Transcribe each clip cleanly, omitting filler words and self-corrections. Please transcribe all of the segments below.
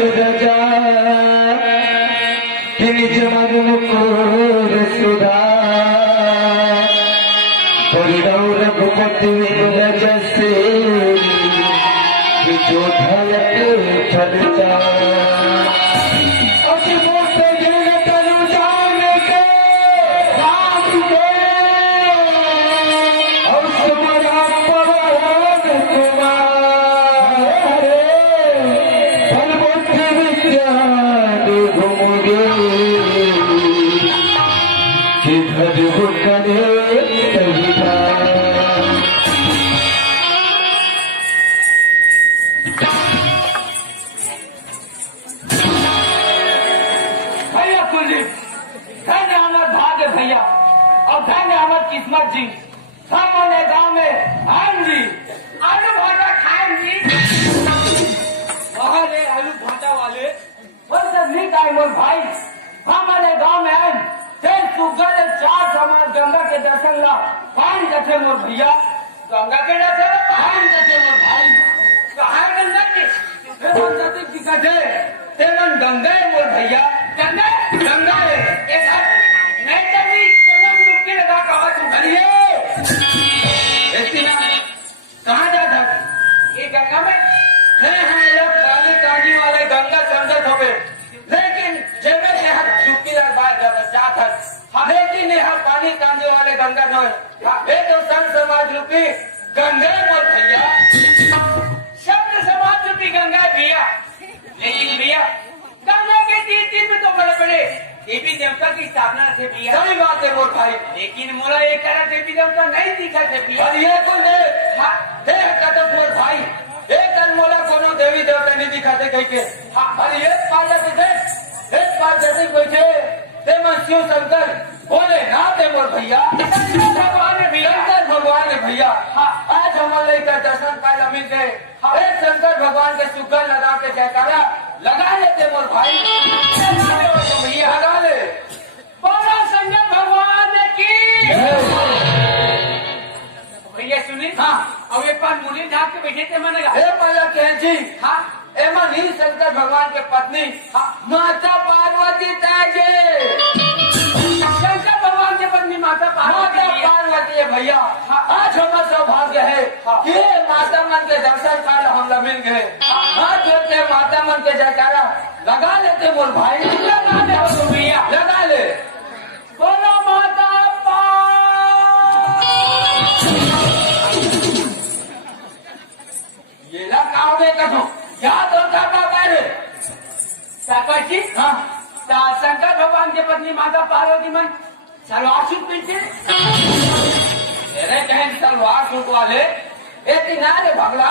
सुरजा निज मन मुकुर सुधा रघुपति जैसे जो धलक फलता भैया और धन्य हमार किस्मत जी हमारे गाँव में हम जी आलू भाटा खाएंगे अरे आलू भाटा वाले नहीं खाए मोर भाई हमारे गाँव में आए फिर सुगर चार समाज गंगा के दर्शन ला पान कथे मोर भैया गंगा के दर्शन पान कथे मोर भाई कहा गंगा के दिक्कत है तेमन गंगा है मोर भैया गंगा गंगा है नहीं तभी तेमन डुबकी लगा कहा तुम भरिए कहाँ जाता ये गंगा में है लोग काली कानी वाले गंगा संगत हो गए लेकिन जगह से हम डुबकी लगा जाता लेकिन यहाँ पानी कांदे वाले गंगा न ये तो संत समाज रूपी गंगा मोर भैया शब्द समाज रूपी गंगा भैया लेकिन भैया गंगा के तीर में तो बड़े बड़े देवी देवता की स्थापना थे भैया सही बात है मोर भाई लेकिन मोला एक तरह देवी देवता नहीं दिखा थे भैया और ये को कतक मोर भाई एक मोला कोनो देवी देवता नहीं दिखाते कह के और एक पार्वती बैठे ते मन शिव शंकर बोले ना ते मोर भैया भगवान भगवान भैया आज हमारे दर्शन पाए मिल गए एक शंकर भगवान के सुगल लगा के जयकारा लगा लेते मोर भाई भैया लगा ले बोला शंकर भगवान की भैया सुनी हाँ अब एक बार मुनि ढाक के बैठे थे मैंने कहा जी हाँ एमन ही शंकर भगवान के पत्नी हाँ माता पार्वती ताजे शंकर भगवान के पत्नी माता पार्वती है भैया आज हमारा सौभाग्य है कि माता मन के दर्शन कर हम मिल गए हाथ जोड़ते माता मन के जयकारा लगा लेते मोर भाई लगा ले भैया लगा ले बोलो माता ये लगाओगे कठो क्या तो साकर जी हाँ शंकर भगवान की पत्नी माता पार्वती मन सलवार सूट पहनते तेरे कहें सलवार सूट वाले रे भगला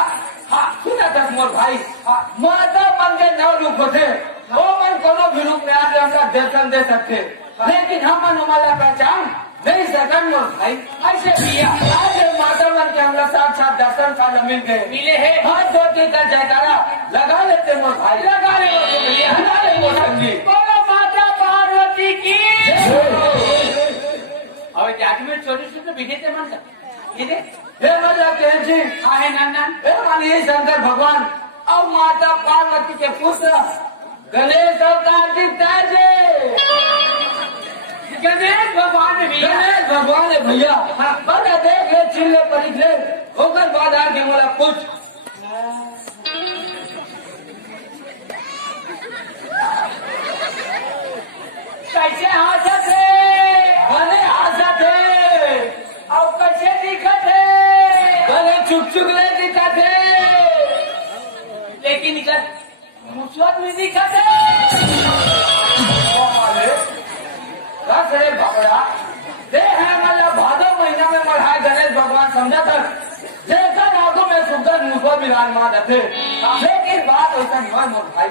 हाँ सुना दस मोर भाई हाँ माता मन के 9 रूप होते वो मन कोनो भी रूप में आके हमका दर्शन दे सकते लेकिन हम मन हमारा पहचान नहीं सकन मोर भाई ऐसे भैया आज माता मन के हमला साक्षात दर्शन का मिल गए मिले है हाथ जोड़ का जयकारा लगा लेते मोर भाई लगा ले भैया लगा ले मोर संगी बोलो माता पार्वती की और जाट में छोटे छोटे बिठे थे मन ये हे मजा के जी हाँ है नान हे मानिए शंकर भगवान और माता पार्वती के पुत्र गणेश अवतार जी ताजे गणेश भगवान है भैया बड़ा देख ले चिल्ले पलिख ले होकर बाद आके बोला कुछ कैसे हंसत है भले हंसत है और कैसे दिखत है भले चुप चुप ले दिखत है लेकिन इधर मुसवत में दिखत है रस है भगड़ा दे है मतलब भादो महीना में मढ़ाए गणेश भगवान समझा था देखकर आगो में सुंदर मुखो विराजमान थे लेकिन बात ऐसा नहीं मोर भाई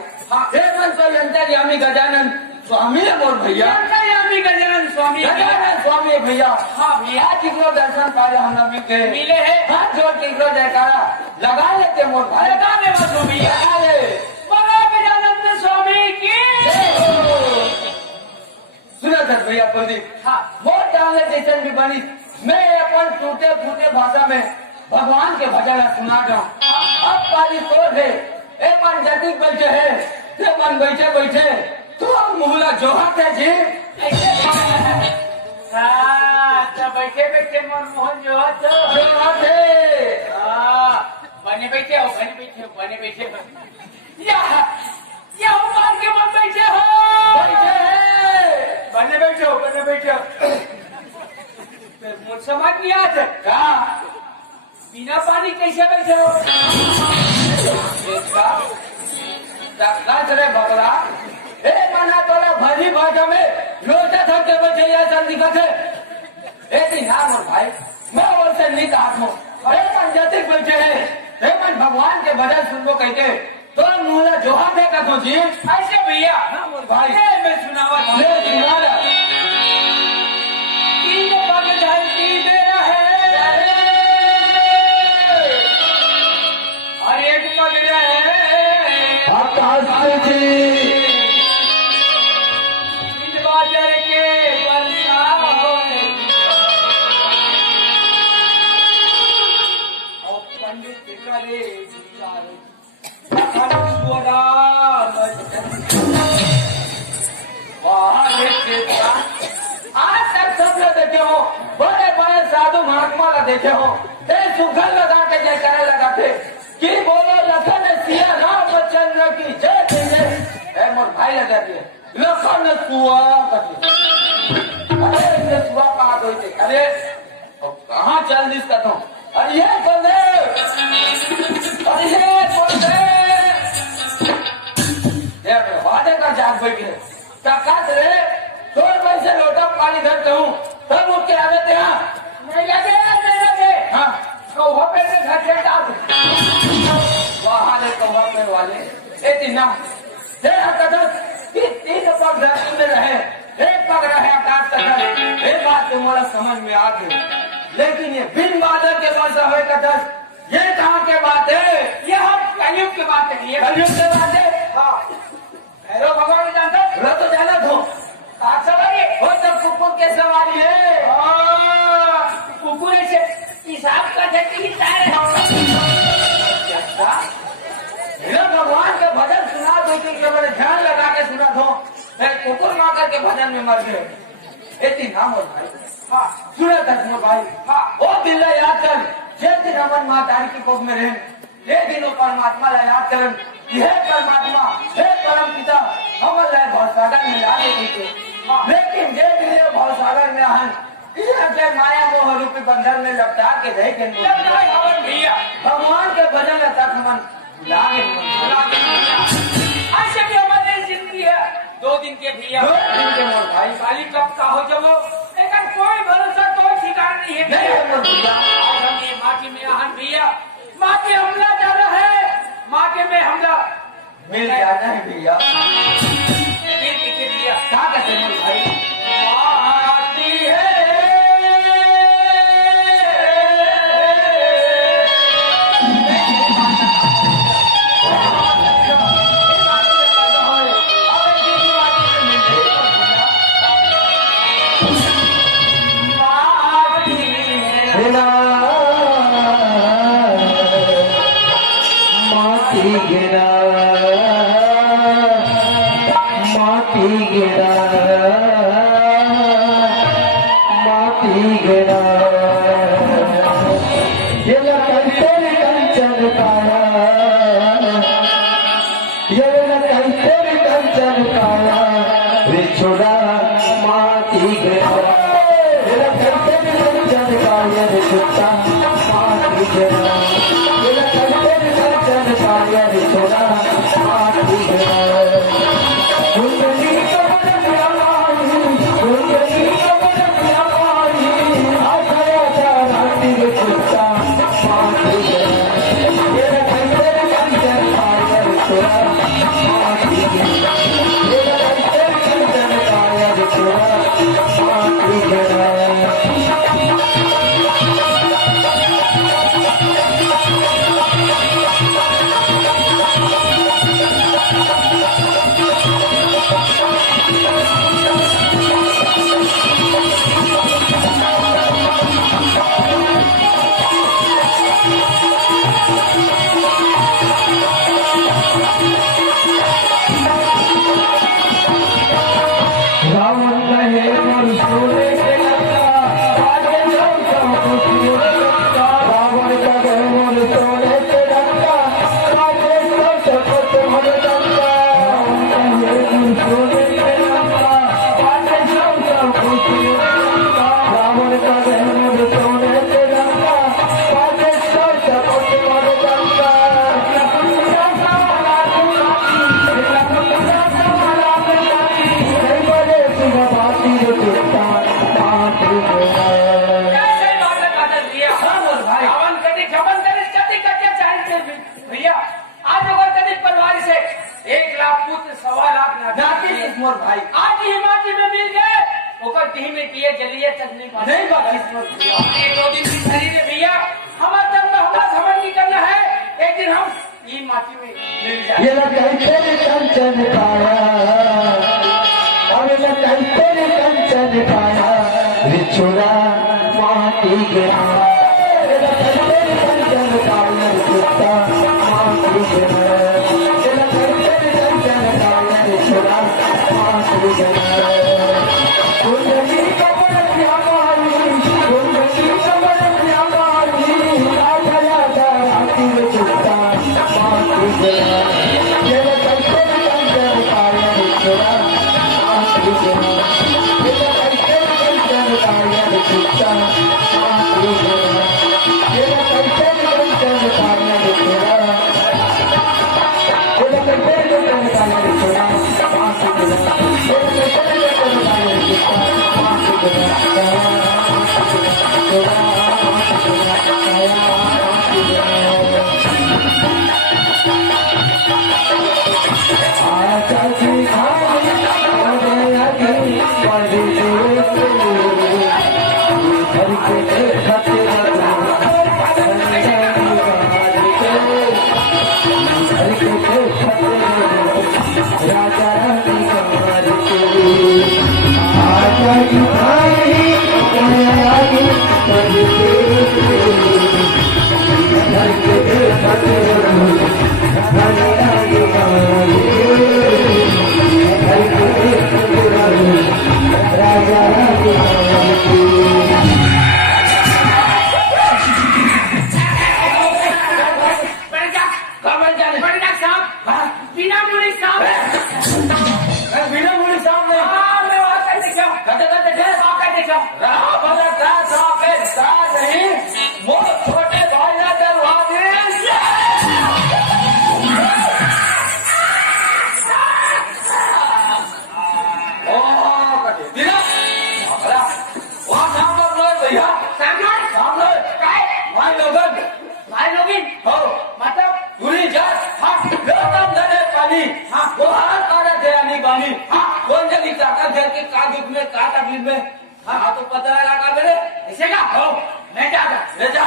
मन तो अंतर्यामी गजानन स्वामी है मोर भैया अंतर्यामी गजानन स्वामी है भैया हाँ भैया किसको दर्शन पाए हम मिले है हाथ जोड़ किसको जयकारा लगा लेते मोर भाई लगा ले भैया लगा ले गजानन स्वामी की सुना सर भैया प्रदीप हाँ बहुत डाले जैसन भी बनी मैं अपन टूटे फूटे भाषा में भगवान के भजन सुना रहा हूँ अब पाली तोड़ है अपन जतिक बच्चे है તે મન બેઠે બેઠે તો મુહલા જોહાતે છે હા તો બેઠે બેઠે મનમોહન જોવાતો જોહાતે બને બેઠે હો બને બેઠે યા હું માર કે મન બેઠે હો બેઠે બને બેઠો मुझ समझ नहीं आता का बिना पानी कैसे बैठे हो का काच रे बगला ए मना तोला भरी भाषा में लोटा थके बचे या जल्दी कथे ए दी ना मोर भाई मैं बोलते नहीं हाथ में अरे मन जाते बैठे हैं हे मन भगवान के भजन सुनबो कहते तो मुला जोहा दे का तो जी ऐसे भैया हाँ मोर भाई मैं सुनावा ले सुनाला तीन पग धरती में रहे और एक पग रहे आकाश जी इन बाजार के वर्षा होए और पंडित करे विचारो आज तक सब लोग देखे हो बड़े बड़े साधु महात्मा का देखे हो सुगल लगा के जयकारा लगाते कि बोलो लखन सिया राम चंद्र की जय जय है मोर भाई लगा दिए लखन सुआ अरे इसने सुआ कहा गई थे अरे कहाँ चल दिस कथो अरे ये बोल दे वादे का जाग बैठे काका रे तोर पैसे लोटा पानी धरते हूँ तब उठ के आ जाते हैं नहीं लगे हाँ कौवा पे से घर से डाल वहाँ ले कौवा पे वाले ए तीना तेरा कदम तीन पग धरती में रहे एक पग रहे आकाश तक एक बात तो मोला समझ में आ गई लेकिन ये बिन बादल के वर्षा हुए कदम ये कहाँ के बात है ये हम कलयुग की बात है ये कलयुग के बात है हाँ भैरव भगवान जानता मैं तो जाना था आज सवारी वो तो कुकुर के सवारी है कुकुर से हिसाब का जैसे ही तारे मेरा भगवान का भजन सुना दो कि मैंने ध्यान लगा के सुना दो मैं कुकुर मार करके भजन में मर गए इतनी नाम हो भाई हाँ सुना था सुनो भाई हाँ वो दिल याद कर जे दिन अमन माँ तारी की कोख में रहे ये दिनों परमात्मा ला याद कर यह परमात्मा हे परम पिता हमर लाए भवसागर में ला दे थे लेकिन जे दिन भवसागर में हन के माया मोह रूपी बंधन में लपटा के रह के हवन भैया भगवान के भजन तक मन लागे आज भी हमारी जिंदगी है 2 दिन के भैया मोर भाई खाली कब का हो जब एक कोई भरोसा कोई ठिकाना नहीं है नहीं है मोर भैया आज हम ये माटी में आहन भैया माटी हमला जा रहा है माटी में हमला मिल जाना है भैया भैया क्या कहते हैं मोर भाई माटी है माटी गिरा माटी गिरा माटी गिरा ये लखन कंचन काया ये लखन कंचन काया बिछुड़ा माटी गिरा ये लखन कंचन काया बिछुड़ा माटी गिरा ये लखन कंचन काया बिछुड़ा माटी गिरा कुंडली कमर प्यारी कुंडली कमर प्यारी आखरा चाराती बिछुड़ा माटी गिरा ये लखन कंचन काया बिछुड़ा माटी गिरा ये लखन कंचन काया बिछुड़ा माटी गिरा भाई आज ही माटी में मिल गए ओकर टीम में पिए जलिए तक नहीं बात ये 2 दिन की शरीर है भैया हमारे दम में हमारा समझ नहीं करना है एक दिन हम ये माटी में मिल जाए ये कहते कंचन पाया और ये कहते कंचन पाया रिछुड़ा माटी गिरा ये कहते कंचन पाया रिछुड़ा माटी गिरा ये कहते कंचन पाया रिछुड़ा माटी गिरा कुंडली कमर श्यामाली कुंडली कमर श्यामाली राधा राधा राती रिछुड़ा माटी गिरा ये कहते कंचन पाया रिछुड़ा माटी गिरा ये कहते कंचन पाया रिछुड़ा माटी गिरा ये कहते कंचन पाया रिछुड़ा ये कहते कंचन पाया रिछुड़ा माटी गिरा ये कहते कंचन पाया रिछुड़ा माटी गिरा आजा जी खाई आगे घर के देखते राजा रानी कुमार के आजा जी खाई आगे घर के देखते राजा बिना मुड़ी साहब बिना मुड़ी साहब नहीं मैं वहां कर देखा कहते कहते ढेर साहब कहते क्या रहा बड़ा कार साहब के साथ नहीं वो छोटे भाई ना दरवाजे ओ कहते दिला अगला वहां साहब लोग भैया साहब लोग भाई लोगिन हो मतलब पूरी जात हाँ लोग दे पानी हाँ वो हाथ काटा दे नहीं पानी हाँ कौन जल्दी ताकत जल के का दुख में का तकलीफ में हाँ तो पता लगा मेरे ऐसे का हो मैं क्या कर ले जा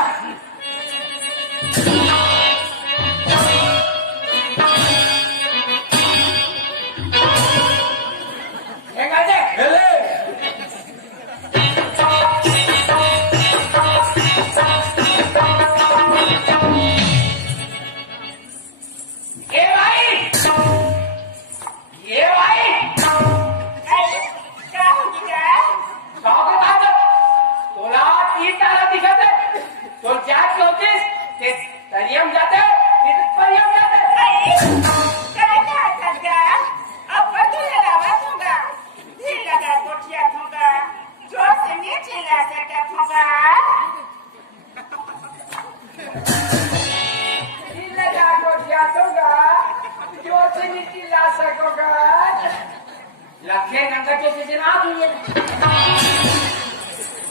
एक आजे ले ये भाई क्या हो गया? स्वागत है तोला 3 तारा दिखाते तो जात के होतीस ते तरियम जाते ते परियम जाते क्या कर गया? अब बदल लगा दूंगा। ढील लगा कोठिया दूंगा। जोर से नीचे ला सका दूंगा। ढील लगा को क्या दूंगा जो से नीचे ला सकोगा लखे नंगा जो से ना दूंगे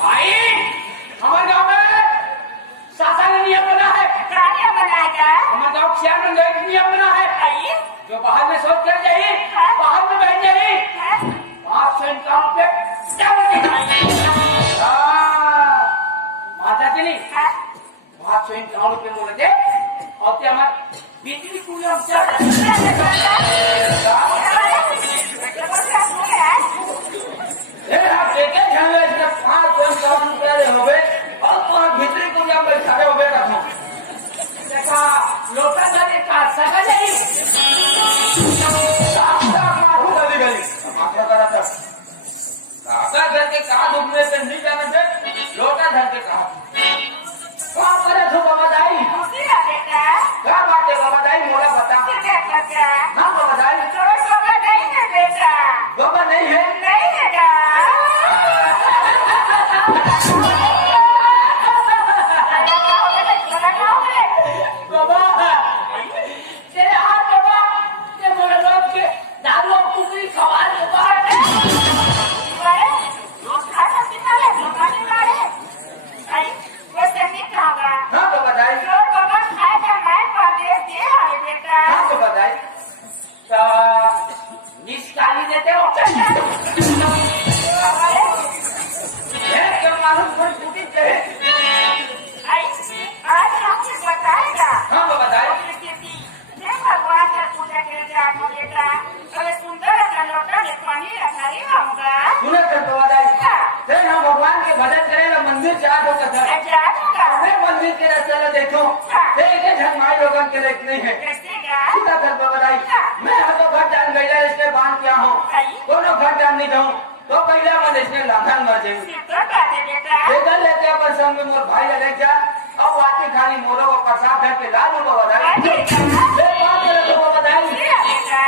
भाई हमारे गांव में शासन ने नियम बना है क्या नियम बनाएगा? हमारे गांव खियान में एक नियम बना है आइए। जो बाहर में शौच कर जाइए बाहर में बैठ जाइए हाँ? 500 काम पे माता जी नहीं हाँ? 500 काम पे बोले थे और ते हमारे बिजली पूरी हम चल क्या करता? देखे ध्यान में इसका 5 काम करे होवे और तो भीतरी को जब बैठारे होवे रखो देखा लोटा जाने का सका नहीं काका घर के कहा डूबने से नहीं जाना थे लोटा घर के कहा कहाँ करे थे बाबा दाई खुशी है बेटा। क्या बात है बाबा दाई मोला बता क्या करता? ना बाबा दाई तो बाबा नहीं है बेटा। बाबा नहीं है नहीं है क्या? के भजन करेगा मंदिर जा दो कथा जा दूंगा मैं मंदिर के रास्ते में देखो देखे झंगमाई लोगन के लिए नहीं है कैसे गा सीधा घर पर बताई मैं हतो घर जान गई इसके बांध क्या हूँ दोनों घर जान नहीं जाऊँ तो पहले मन इसने लाखन मर जाए तो बात है बेटा लेकर लेके अपन संग में मोर भाई ले जा अब वाकी खानी मोरो को प्रसाद है के लालू को बधाई ले बात करे तो बधाई बेटा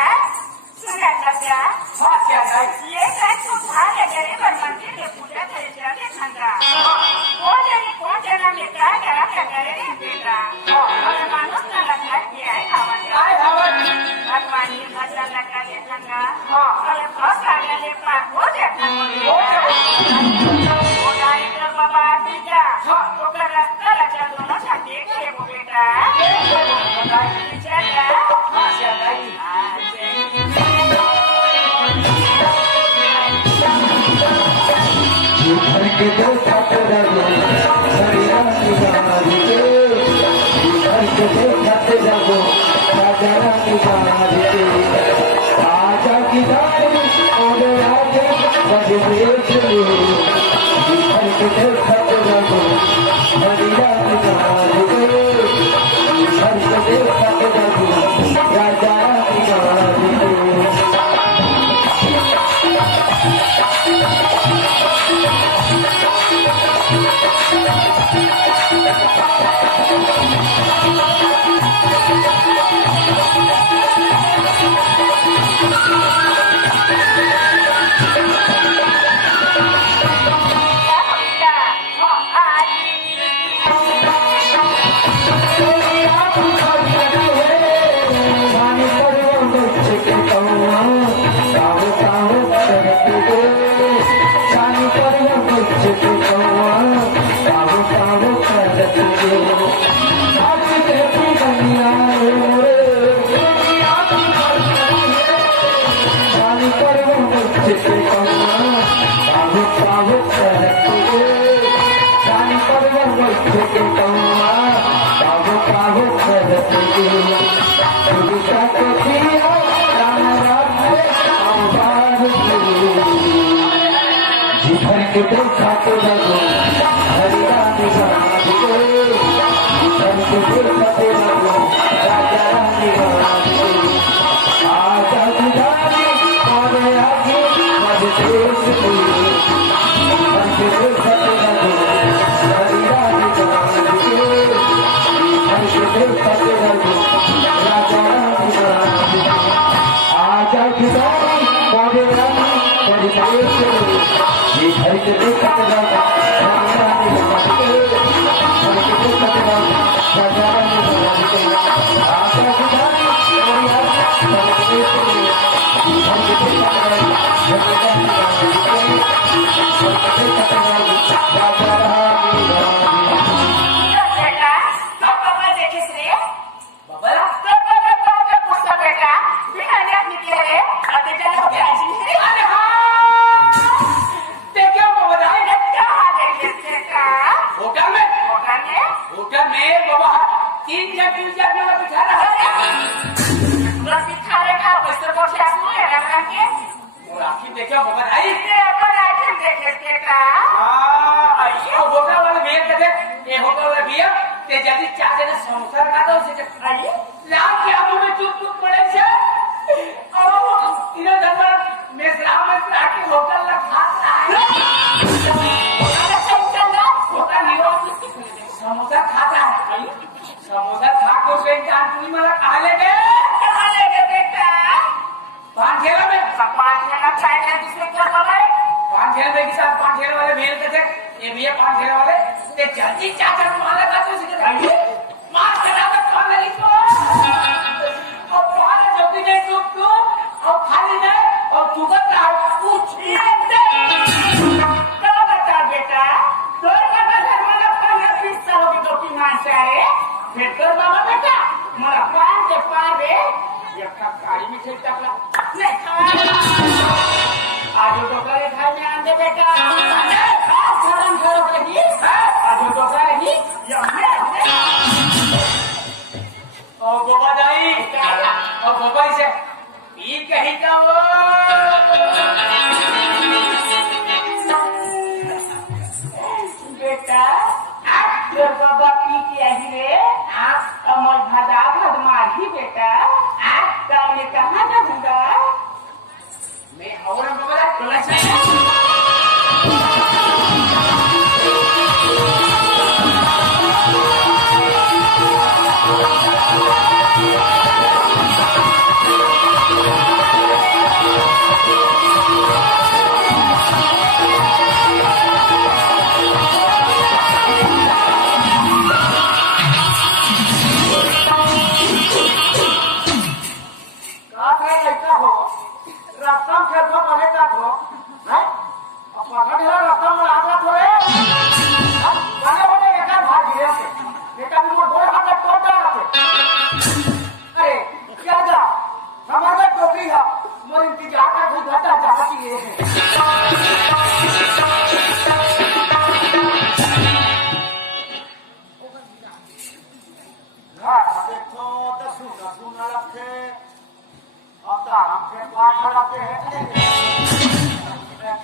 सुना चाचा हाँ क्या नहीं ये का तो भाग गए पर मंदिर के पूजा करे जाते ठंडा कौन जना में क्या करा करे रे बेटा और मानुस ना लगा के आए आए हवन भगवान की भजन लगा के ठंडा अरे बस आगे ले पार हो जाता बाबा बेटा तो का रास्ता लगा दोनों साथ देख ले वो बेटा चल हाँ क्या नहीं घर के दो छात्र जागो हरिया निगारी के घर के दो छात्र जागो राजा निगारी के आजा की दारी और आगे बजने चले घर के दो छात्र जागो हरिया निगारी के घर के दो छात्र जागो राजा निगारी के खाते लगो हरिया निगारी के खाते लगो राजा निगारी के आजा निगारी और आगे मधुदेश के खाते लगो हरिया निगारी के खाते लगो राजा निगारी के आजा निगारी और आगे मधुदेश के घर के देखते जाओ राजा निगारी के घर के देखते जाओ राजा निगारी के आजा निगारी और आगे मधुदेश के घर के देखते जाओ राजा निगारी के घर के देखते जाओ राजा बेटा तो पापा देखिस रे बाबा तो पापा पूछा बेटा बिहाने अपनी तेरे आते जाओ बेटी अरे हाँ देखो बधाई कहाँ देखिस बेटा होटल में होगा ने बाबा 3 जग में बिठा रहा है बस दिखा रखा उसको बोल आसू है रहा के और आखिर देखो बधाई ये अपन आके देखिस बेटा हाँ ये होटल वाले भैया कहते ये होटल वाले भैया ते जल्दी चार देना समोसा खा दो उसे अरे लाभ के आबू में चुप पड़े छे और इधर दरबार में राम में आके होटल ला खाता है समोसा खाता है समोसा खा के उसके इंसान पूरी मारा कहा ले गए बेटा पान ठेला में पाँच जना चाहिए दूसरे क्या बोले पान ठेला में के साथ पान ठेला वाले मेल के थे ये भैया पान ठेला वाले ते जल्दी चाचा माला का तो उसे आइए मार चला के पान ले लो अब पान जो भी नहीं चुप अब खाली नहीं और चुगत रहा कुछ तो बता बेटा तो का माला 15-20 साल की तो की मान से आए फिर तो बाबा बेटा मारा पान के पावे ये काली मिठाई टकला नहीं खा आज तो करे खाई में आंदे बेटा आज शरण करो रही आज तो करे ही और गोपा दाई और गोपा से ये कहीं का वो बेटा तोर बाबा पी के आई रे अमर भदा भदमाही बेटा मैं कहाँ जाऊंगा मैं और बाबा टोला से रस्तम खेल को बने का थो नहीं अब पता नहीं रस्तम में आगला थोड़े बने बने एका भाग गिरे थे एका भी वो दो हाथ तक तोड़ थे अरे क्या जा हमारे टोकरी है मोर इंतजार का कोई घाटा चाहती है देखो तो सुना लगते अब तो हमके पास लगे हैं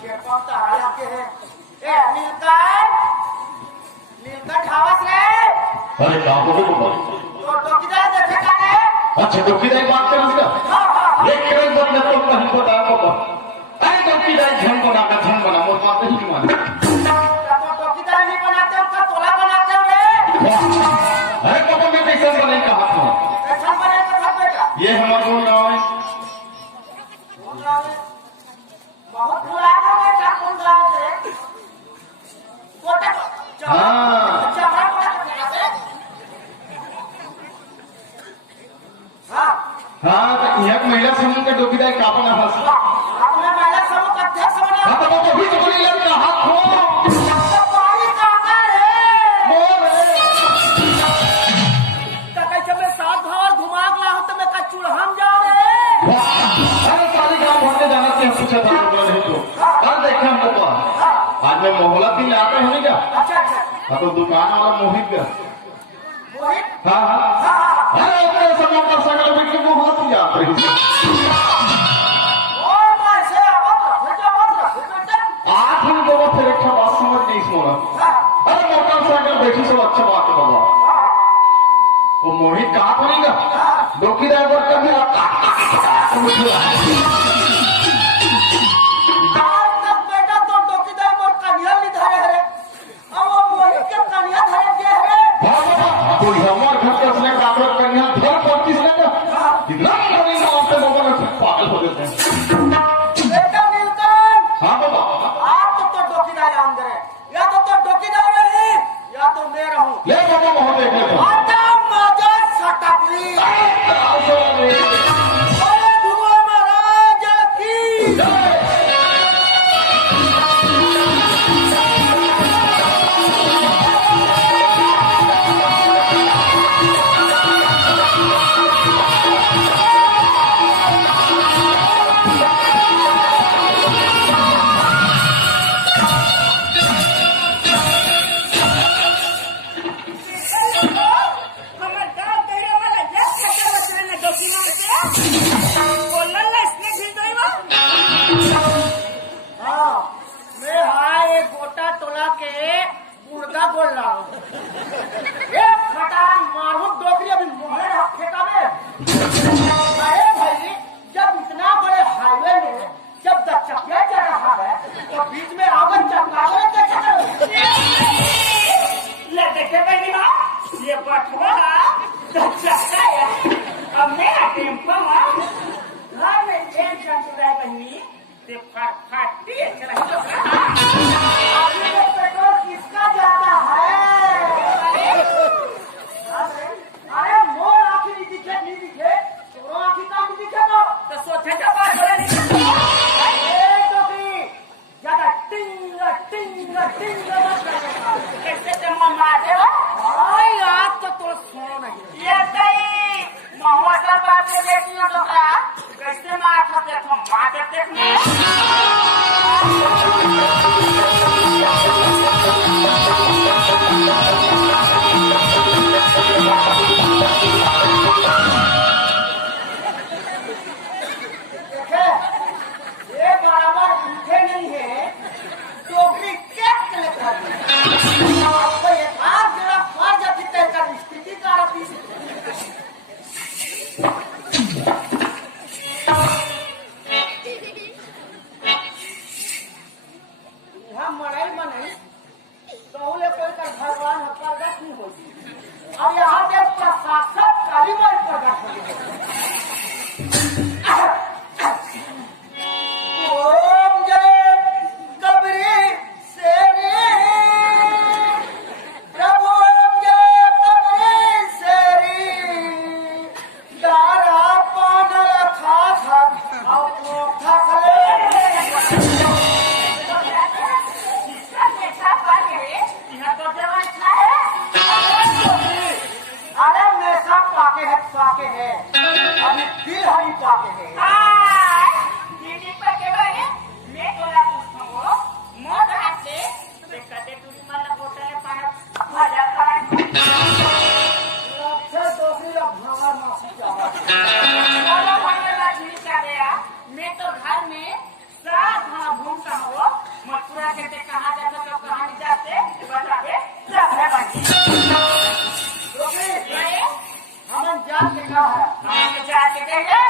के पास लगे हैं ए नीलकंठ खावस रे अरे कहाँ हो गए तो टोकीदार देखे का ने अच्छा चौकीदार बात कर उसका एक करें जब मैं तो कहीं को डाल को अरे चौकीदार झन को डाका झन बना मोर बात नहीं मान तो टोकीदार नहीं बनाते उसका तोला बनाते रे अरे पापा मैं कैसे बने का हाथ में कैसा बने तो सब बेटा ये हमारा कौन गाँव है बहुत पुराना है क्या कौन गाँव से कोटे हाँ हाँ तो एक महिला समूह के डोकीदार कापा ना फंस अपने महिला समूह का अध्यक्ष बना हाँ तो वो भी तो बोली लगता हाथ खो तो पानी काका है मोर है तो कैसे मैं साथ भावर घुमा गया हूँ तो मैं का चूल्हा जाओ रे अरे सारी गाँव भरने जाना चाहिए पूछा था बोला नहीं तो कल देखे हमको तो आज मैं मोहल्ला दिन आते हैं क्या अच्छा हाँ तो दुकान वाला मोहित गया मोहित हाँ हाँ अरे अपने समय पर सगल बिल्कुल वो हाथ ही आते हैं ओ मैं से आवत बेटा आठ हम दो फिर एक बात समझ नहीं मोरा अरे मोटरसाइकिल बैठी सब अच्छा बात है बाबा वो मोहित कहाँ बनेगा डोकी ड्राइवर का भी आज तक बेटा तो टोकीदार पर कन्या नहीं धरे रे अब वो मोहित के कन्या धरे के है तो हमार घर के अपने कागज कन्या घर पड़ती है ना इतना बड़ी माँ पे बाबा ने पागल हो देते हैं बेटा नीलकंठ हाँ बाबा आप तो टोकीदार अंदर है या तो टोकीदार है या तो मैं रहूं ले बाबा वहाँ देख लेते हैं आता मजा सटकली ओए धुआ महाराज की मैं हाय गोटा टोला के मुर्गा बोल रहा हूँ एक खटान मारू डोकरी अभी मोहर फेंका में अरे भाई जब इतना बड़े हाईवे में जब चक्किया चल रहा है तो बीच में आगर चक्कावे ले देखे पहली बात ये बटवा चक्का है अब मेरा टेम्पो घर में एक चल रहा है बहनी फाटी है पेट्रोल किसका जाता है अरे मोर आँखी नहीं दिखे चोरों आँखी का नहीं दिखे तो सोचे क्या बात ज्यादा टिंग टिंग टिंग कैसे जमा मारे आप तो सुनो नहीं ये सही महुआ का बात है बेटी तो कैसे मार खाते तुम मार देखने ये बराबर उठे नहीं है टोकरी क्या तुम्ही मला बोटाने पाण्यात भाज्या खाय मैं तो घर में सात घना घूमता हूँ मथुरा कहते कहाँ जाते तो कहाँ नहीं जाते बतावे सब है बाकी हमन जात के कहा है हम जाके देगा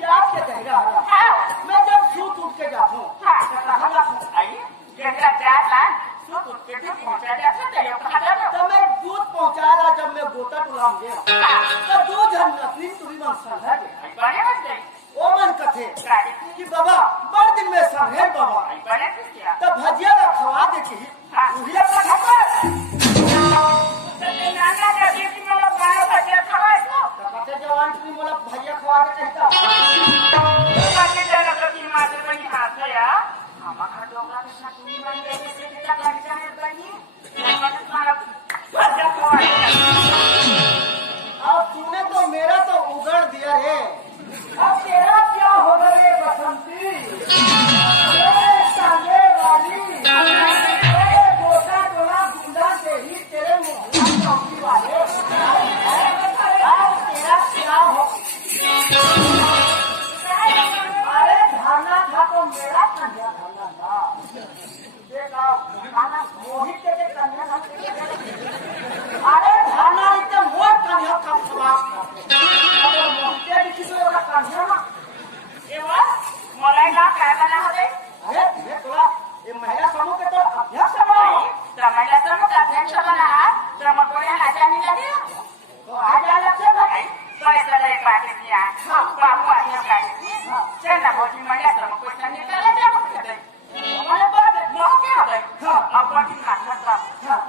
जात के कहेगा हाँ मैं जब सूत उठ के जाता हूँ हाँ कहाँ जाऊँ आई जगह जाता तो उसके भी पहुँचा जाता तो ये कहाँ जाता तो मैं दूध पहुँचाएगा जब मैं गोता टुलाऊं गया तो दो जन नकली तुरी मन संघा गया बने बन ओ मन कथे गई कि बाबा बड़ दिन में संघे बाबा बने क्या तो भजिया ला खवा देती हाँ उही अपना खबर नाना का बेटी मेरा बारह बजे खवाए तो तो कथे जवान तुरी मोला भजिया खवा के कहता बाकी जाना तो की माते बनी हाथ है या हमारा डोंगा के साथ तुम मन देने से कितना लड़का है बनी मैं तुम्हारा बच्चा खवाए अब तूने तो मेरा तो उगड़ दिया रे अब तेरा क्या होगा रे बसंती सांगे वाली गोटा टोला गुंडा से ही तेरे मोहल्ला चौकी वाले अब तेरा क्या हो अरे धरना था तो मेरा कन्या धरना था देखा मोहित के कन्या था अरे धरना इतने मोट कन्या का समाज था अगर मोहित की किसी का कन्या ना एवा मलाई ना काय बना होते अरे ये तोला ये महिला समूह के तो अध्यक्ष बनाओ महिला समूह का अध्यक्ष बना तो मैं कोई आजा नहीं लगे तो आज आ लक्ष्य भाई तो ऐसा नहीं पाके दिया बाबू आया का चल ना भोजी महिला समूह कोई संग चला जा सकते हमारे बात मोह क्या है अब बाकी मात्रा का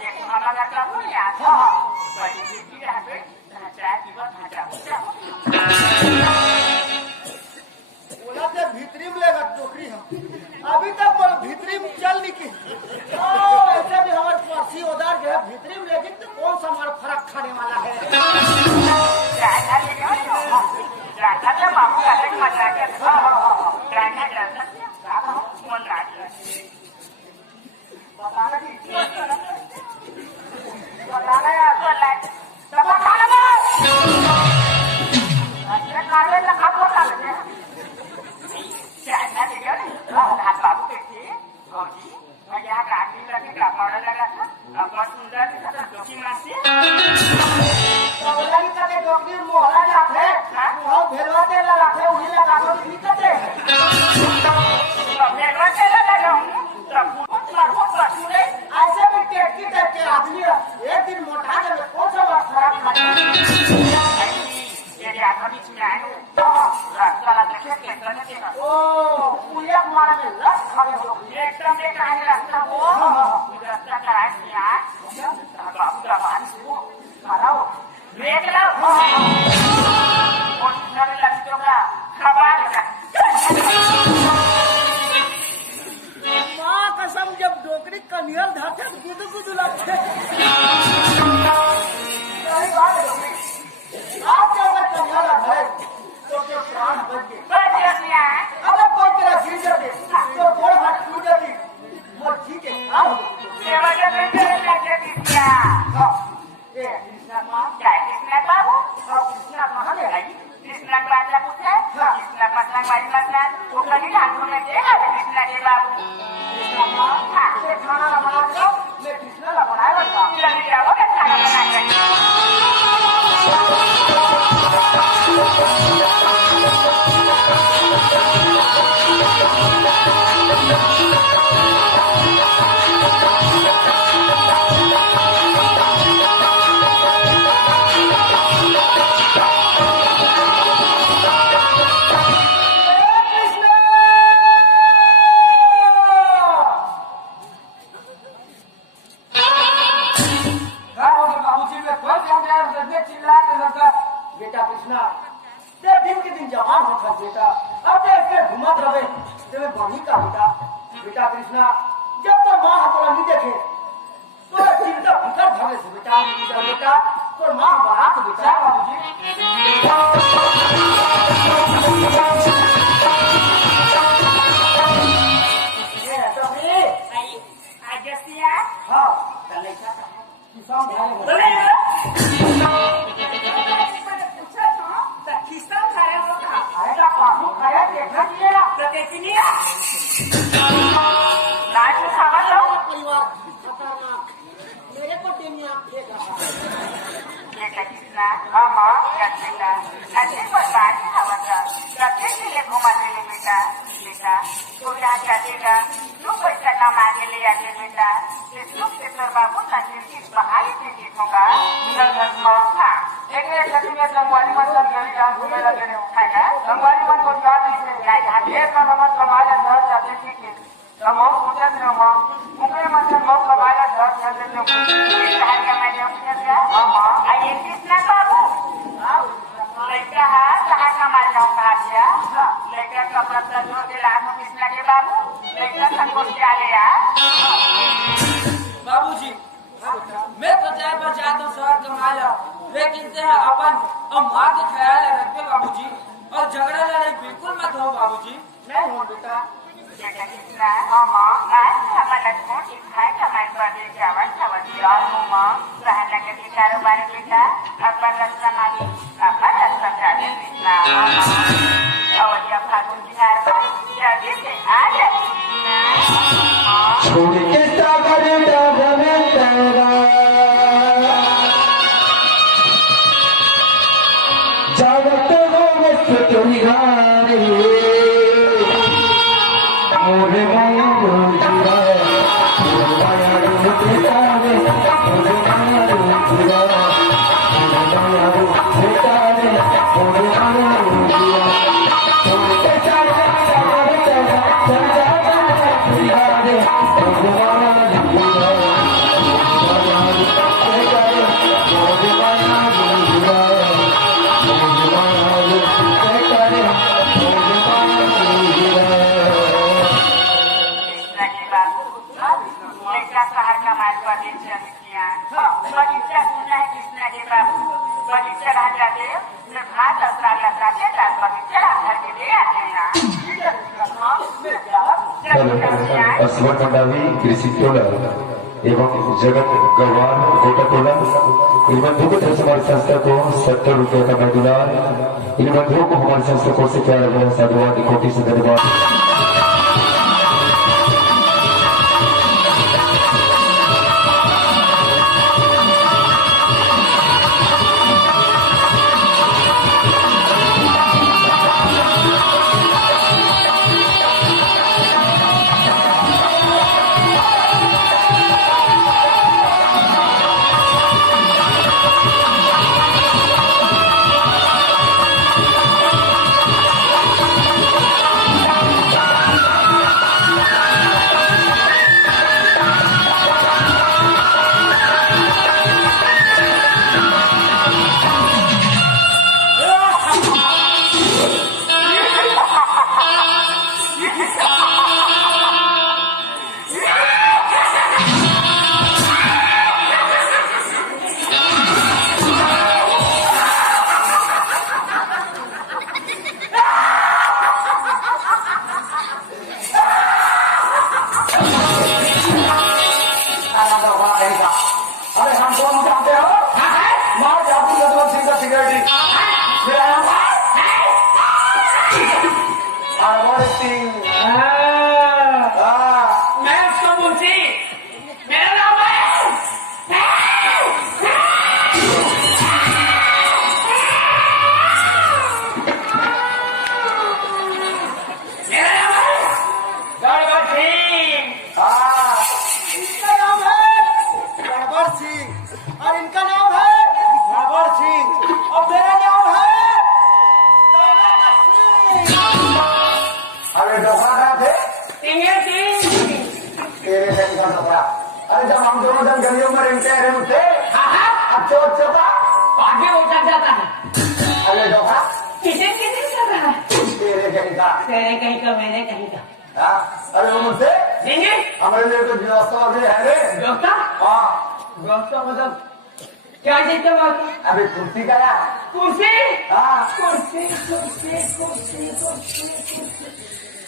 एक हमारा का हो या बड़ी बिकी है बे चाय की बात ढांचा बोला ते भीतरी में लेगा टोकरी हम अभी तक वो भीतरी में चल निकली ऐसे भी हमारे पासी उधार गए भीतरी में लेकिन तो कौन सा हमारा फर्क खाने वाला है जाना लेगा जाना तो बाबू का एक मजा के जाना जाना मन रात बताना कि बताना यार तो लाइट सब खाना बस अच्छा खाने लगा तो खाने जाना लेगा ना बाबू देखिए जी मैं यहाँ गाड़ी लगे कपड़ा लगा था अब सुंदर से डोकी मारती बोला कि कते डॉक्टर मोहल्ला जाते वो भेलवाते लगाते उही लगा दो निकलते भेलवा के लगा हूँ तब पूरे ऐसे भी टेटकी टाइप के आदमी एक दिन मोटा के कौन सा बात खराब खाते ये आधा बीच में आए साला देखे कैसा नहीं देखा ओ पुलिया मार में लग खड़े हो एकदम देखा है रास्ता वो रास्ता का रास्ता बाबू का पानी से खड़ा हो देख लो और सारे लड़कियों का खबर माँ कसम जब डोकरी कनियल धाते गुदु गुदु लगते सही बात है आप जब कनियल है तो के प्राण बच गए बढ़िया अगर कोई तेरा गिर जाते तो गोड़ हाथ टूट जाती मोर जी के काम हो ये वजह से लगे दिया ए कृष्णा माँ क्या कृष्णा बाबू अब कृष्णा कहाँ ले आई कृष्णा बाजा पूछे कृष्णा पसंद वाली पसंद वो कहीं ढांढू में देगा कृष्णा के बाबू कृष्णा माँ ये खाना बना दो मैं कृष्णा ला बनाया लगा लगे जाओ क्या खाना बना बेटा कृष्णा ते दिन के दिन जवान होता बेटा अब ते ऐसे घुमत रहे तेरे बनी का बेटा कृष्णा जब तक माँ हमारा नहीं देखे तो चिंता फिकर भरे से बेटा तो माँ बारात बेटा आज हाँ तो लड़का किसान भाई बोले पूछा तो किसान खाया वो कहा आएगा पापू खाया देखा दिया तो देखी नहीं नाच खावा लो परिवार खतरनाक मेरे को टेनिया फेंका बेटा कितना अम्मा बेटा अच्छे बर्बाद खावा था सबके लिए घुमा दे बेटा बेटा तू क्या चाहेगा तू पैसा कमाने ले आते बेटा फेसबुक से तोर बाबू का जिंदगी बहाली से जीतूंगा लगभग मौका एक एक में संगवारी मन सब गली डांस घूमे लगे ने उठाएगा संगवारी मन को क्या नहीं है ढाके का नमन समाज अंदर जाते ठीक है हम और पूछे थे हम मुझे मन से बहुत लगाया घर चलते थे इस हाल का मैं जो पूछा था हां आइए कितना बाबू लड़का है कहाँ कमा जाऊँ कहा दिया लड़का कपड़ा तो जो दिला किसना के बाबू लड़का संकोच क्या ले बाबूजी मैं तो चार पर जाता हूँ शहर कमाया लेकिन ते अपन अम्मा के ख्याल रखते बाबूजी और झगड़ा लड़ाई बिल्कुल मत हो बाबूजी नहीं हो बेटा बेटा कितना अम्मा आज हमारा कौन खाए कमाई पर दे चावल चावल यार अम्मा रहने के लिए कारोबार बेटा अपन रास्ता मारी अपन रास्ता चाहे कितना और जब फागुन की कारोबार जल्दी से आ जाए छोड़ के सागर डागर तेरा जावत हो मस्त तुरी घारे मोरे माया रोजिरा मोरे माया रोजिरा मोरे माया रोजिरा मोरे माया रोजिरा मोरे माया रोजिरा छोड़ के सागर डागर तेरा बगीचा सुना है कृष्णा के बाबू बगीचा रह जाते मैं भात और साग लगाते बगीचा घर के ले आते हैं अस्वर मंडावी कृषि टोला एवं जगत गढ़वाल गोटा टोला इन बंधुओं को तरफ से हमारी संस्था को 70 रुपये का मदुदार इन बंधुओं को हमारी संस्था को से प्यार भरा साधुवाद कोटि से धन्यवाद। मैं उसको पूछी मेरा नाम है मेरा नाम है गड़बड़ सिंह इसका नाम है गड़बड़ सिंह और इनका नाम है गड़बड़ सिंह और मेरा नाम है दौलत सिंह। अरे डोकरा थे सिंह तेरे जन का डोकरा। अरे जब हम दोनों जन गलियों में रेंगते थे अब चोट चोटा आगे उतर जाता है अरे डोकरा किसे किसे कर रहा है तेरे जन का तेरे कहीं का मैंने कहीं का हाँ? अरे वो मुझसे सिंह हमारे लिए तो व्यवस्था भी है रे दोस्ता हाँ दोस्ता मतलब क्या जीते बात अभी कुर्सी का यार कुर्सी हाँ कुर्सी कुर्सी कुर्सी कुर्सी कुर्सी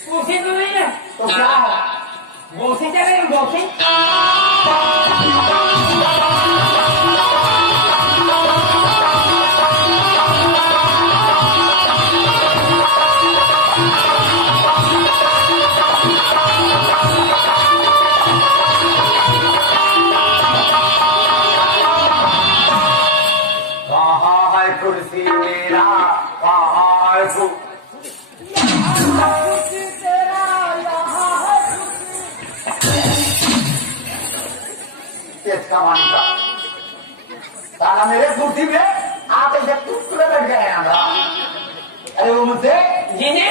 कुर्सी तो नहीं है तो क्या है गोसी चले गोसी कुर्सी मेरा कहाँ है तू इसका मानता साला मेरे कुर्सी में आप ऐसे टुकड़े बैठ गए हैं अरे वो मुझसे जी जी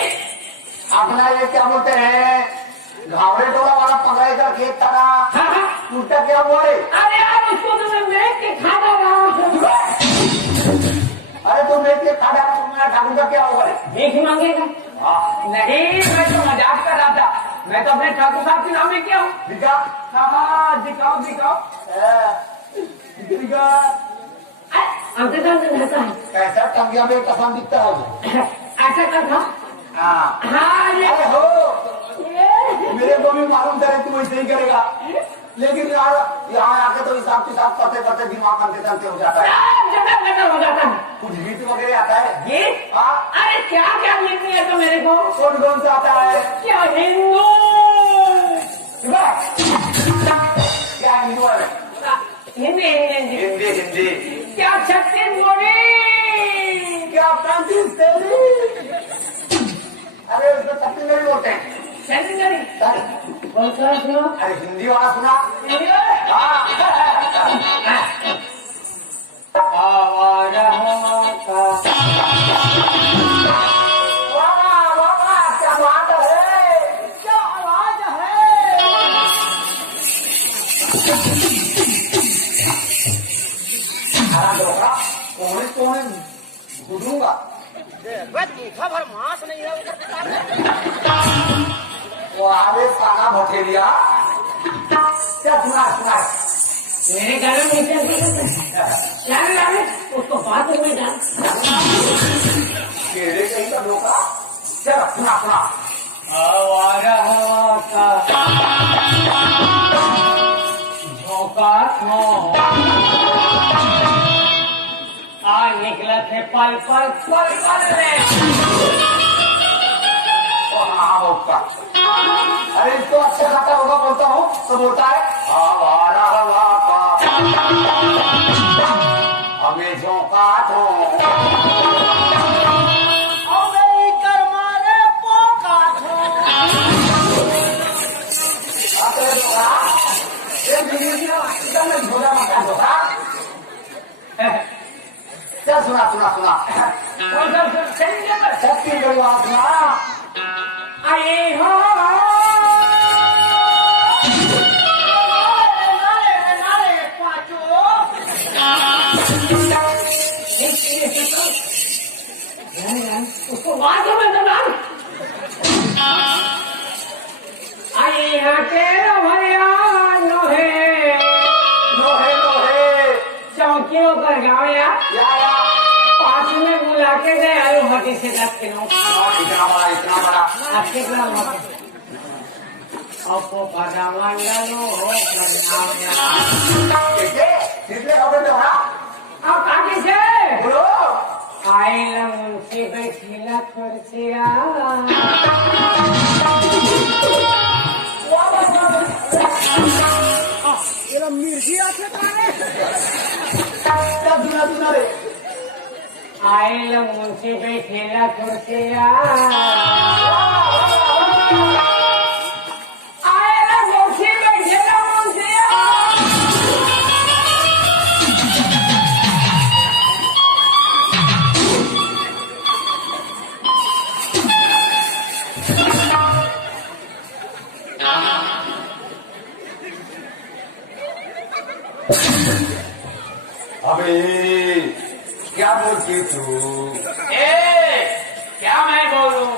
अपना ये क्या बोलते हैं घावड़े टोला वाला पकड़े का खेत था ना हाँ हाँ उल्टा क्या हुआ रे अरे यार उसको तो मैं देख के खा रहा हूँ अरे तुम देख के खा डाल तुम्हारा ठाकुर का क्या हुआ रे भीख मांगेगा नहीं मैं तो मजाक कर रहा था मैं तो अपने ठाकुर साहब के नाम में क्या हूँ दिखा हाँ हाँ दिखाओ दिखाओ दिखा अंकल रहता है कैसा टंगिया में कसम दिखता है ऐसा कर था हाँ हाँ अरे हो मेरे को भी मालूम था तू ऐसे ही करेगा लेकिन यार यहाँ आके तो हिसाब किताब करते करते दिमाग अंते हो जाता है हो जाता है कुछ गीत वगैरह आता है गीत हाँ अरे क्या क्या गीत नहीं आता मेरे को कौन कौन सा आता है क्या हिंदू क्या हिंदू है हिंदी हिंदी हिंदी हिंदी क्या छत्तीसगढ़ी क्या पैंतीस अरे उसमें छत्तीसगढ़ी बोलते हैं छत्तीसगढ़ी अरे कौन सा सुनो हिंदी वाला सुना हिंदी वाला? हाँ आवारा का वाह वाह क्या बात है क्या आवाज है धोखा कौन कौन घूमूंगा खबर मांस नहीं है वो आवे साला भटेलिया क्या सुना मेरे घर में क्या डाले उसको बात में डाल केड़े कहीं का धोखा क्या सुना आवारा का झोंका आ निकला थे पल पल पल पल में हाँ बोलता अरे इसको अच्छा खाता होगा बोलता हूँ तो बोलता है आवारा हवा का हमें झोंका कर मारे पोका झोला मका धोखा क्या सुना कौन सा चलेंगे छत्तीसगढ़ी बात सुना आए हो उसको बात में दबान आए यहाँ के भैया लोहे चौकियों पर गाँव या पास में बुला के गए आलू हटी से 10 किलो इतना बड़ा अच्छे ग्राम आपको पता मंडलो कितने खबर दो आप आगे से बोलो आए मुंशी बैठीला कुर्सिया मिर्ची आते क्या सुना रे आए मुंशी बैठीला कुर्सिया आए मुंशी बैठीला मुंशिया अबे क्या बोलती तू क्या मैं बोलूं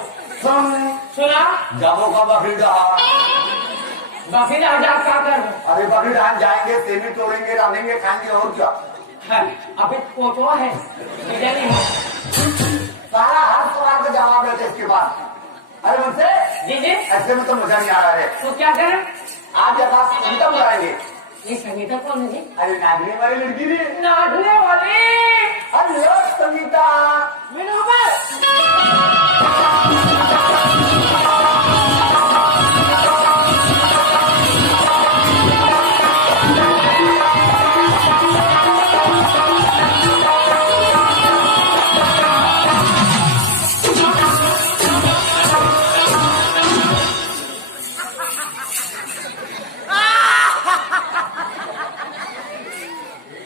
सुना जामो का बकरी डहा बकरी हजार क्या कर अरे बकरी डहान जाएंगे सेमी तोड़ेंगे रांधेंगे खाएंगे और क्या अभी कोटवा है इधर ही है सारा हर सवाल का जवाब देते इसके बाद अरे मुझसे जी जी ऐसे में तो मजा नहीं आ रहा है तो क्या करें आज ऐसा संगीता बुलाएंगे। ये संगीता कौन है जी? अरे नाचने वाली लड़की ने। नाचने वाली? अरे लो संगीता मीनू भाई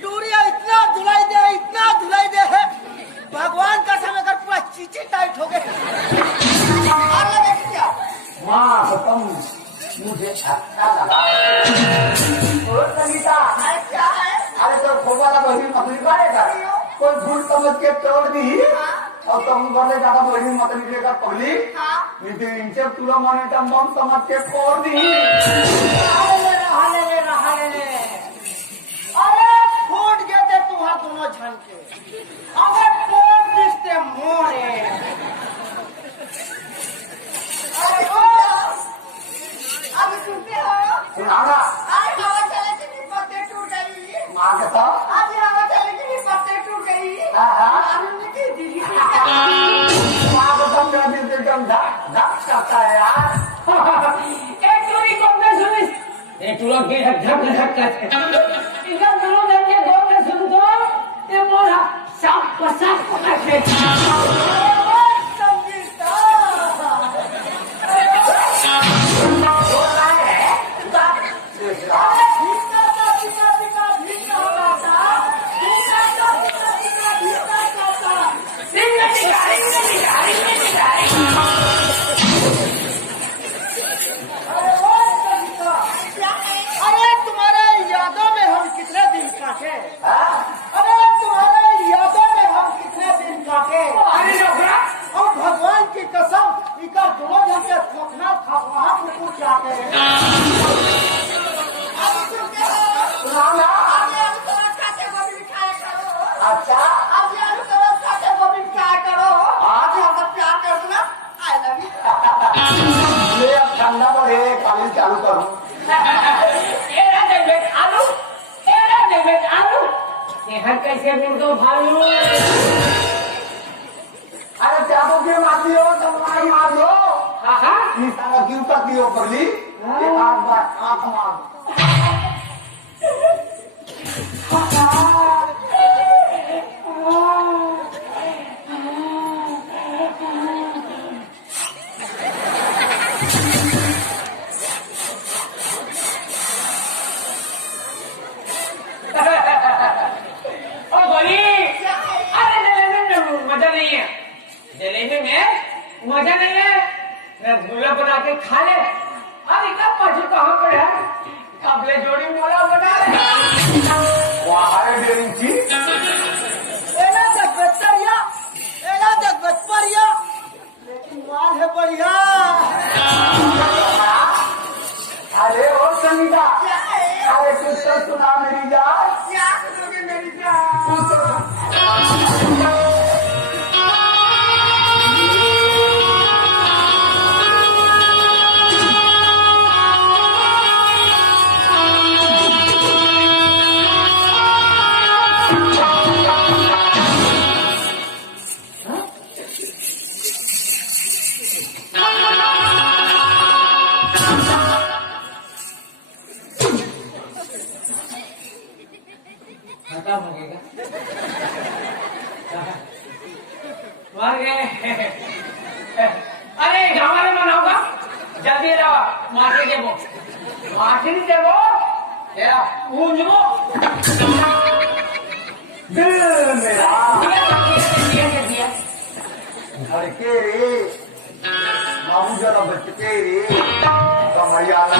टूरिया इतना धुलाई दे है भगवान का समय कर पूरा चीची टाइट हो गए। और लगे क्या माँ तो तुम मुझे अच्छा लगा। और संगीता क्या है? अरे तो खोवाला बहरी मछली काटेगा कोई भूल समझ के तोड़ दी और तुम बोले ज्यादा बहरी मछली लेकर पगली नितिन इनसे तुला माने तम बम समझ के फोड़ दी। अरे फूट गए थे तुम्हारे दोनों झन के अगर फोड़ दिसते मोरे। अरे अभी सुनते हो सुनाना। अरे हवा चले कि पत्ते टूट गई माँ के साथ। अभी हवा चले कि पत्ते टूट गई की दिल्ली माँ को समझा दिल से एकदम धक करता है यार। एक चोरी को मैं सुनी ये तुला के धक करते इधर दोनों जन के दो में सुन दो ये मोरा साफ पकड़ के अरे तुम्हारे यादों में हम कितने दिन काटे। अरे तुम्हारे यादों में हम कितने दिन काटे। अरे डोकरा और भगवान की कसम इनका दोनों जन के थोकना था वहाँ पे कुछ जाते हैं। अच्छा आज हमसे प्यार कर ना आई लव यू। ये अब ठंडा पड़े पानी चालू करूँ। ये हर कैसे मुर्दो भालू अरे क्या बोल मार दियो तुम्हारी मार दो। हाँ निशाना क्यों कर दियो पगली एक आंख मार। मजा नहीं है जलेबी में मजा नहीं है रसगुल्ला बना के खा ले। अरे कब पाछी कहाँ पर है कबले जोड़ी मोला बना लेकिन माल है बढ़िया। अरे ओ संगीता अरे कुछ तो सुना मेरी जान। क्या सुनोगे मेरी जान? खत्म हो गएगा मर गए। अरे गाँव में मनाऊंगा जल्दी रहो माटी देवो तेरा पूंजो दिल मेरा दिया धड़के रे बाबू जरा बचके रे कमरियाला।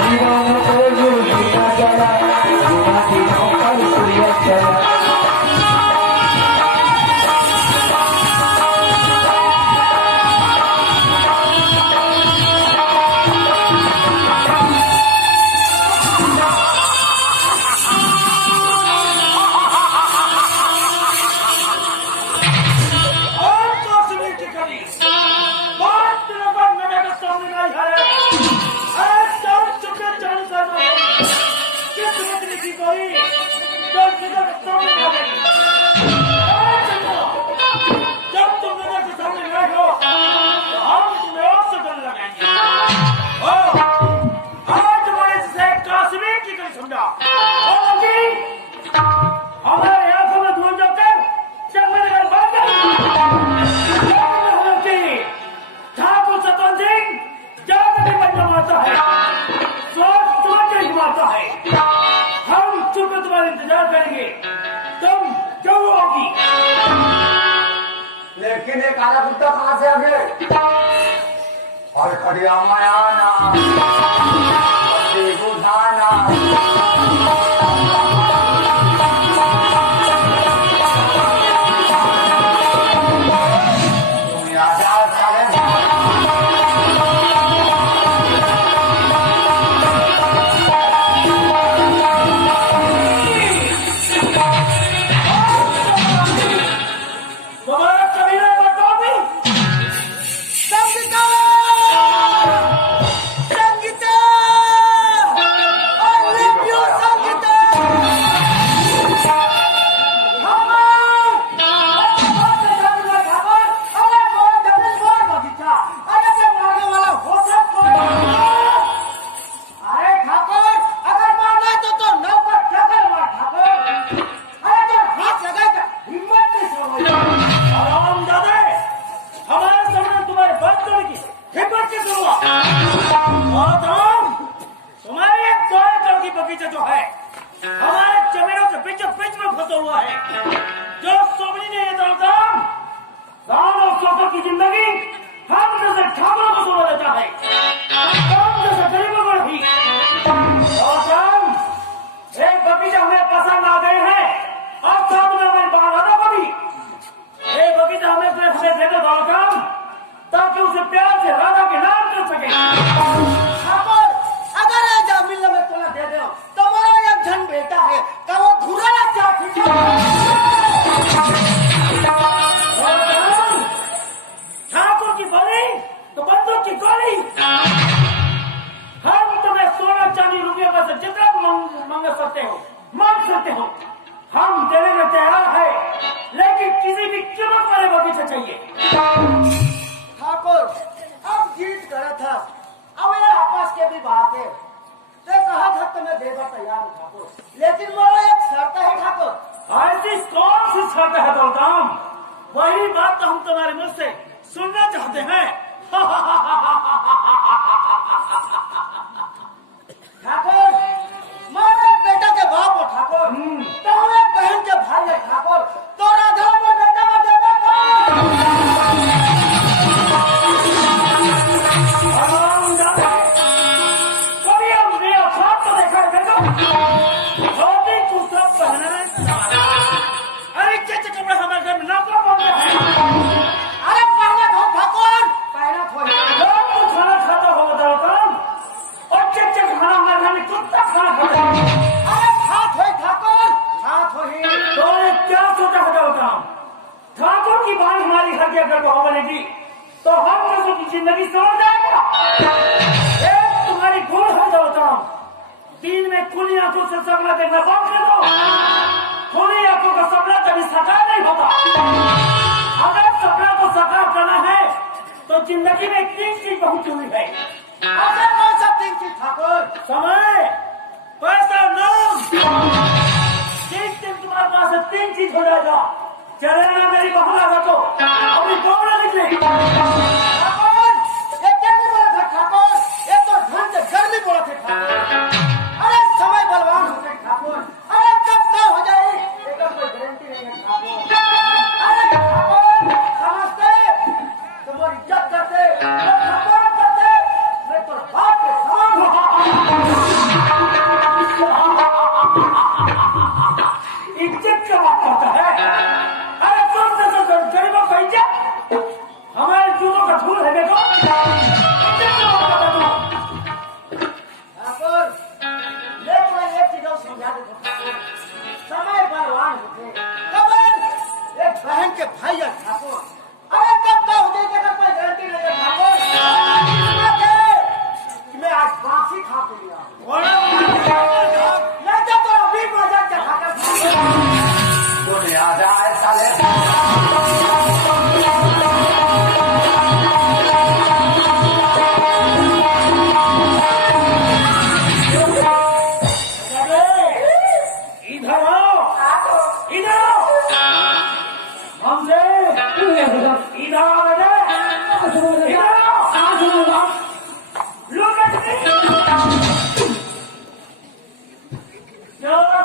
जीवन को लेकिन एक आला कुत्ता कहाँ से आ गए? और खड़िया मायाना बुझाना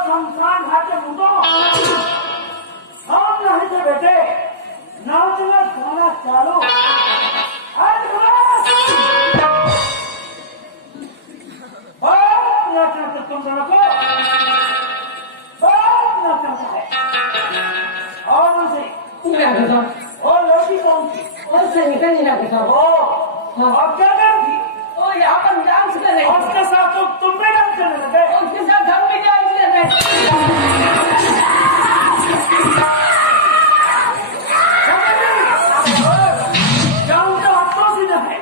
संसार घाटे मुझो हम नहीं थे बेटे नाचना डॉक्टर साहब और लड़की कौन थी? और सैनिका जी डॉक्टर साहब ओ अब क्या कर थी? वो यहाँ पर डांस कर रहे और उसके साथ तो तुम भी डांस करने लगे। और उसके साथ हम भी डांस कर रहे क्या उनका हफ्तों सीधा है?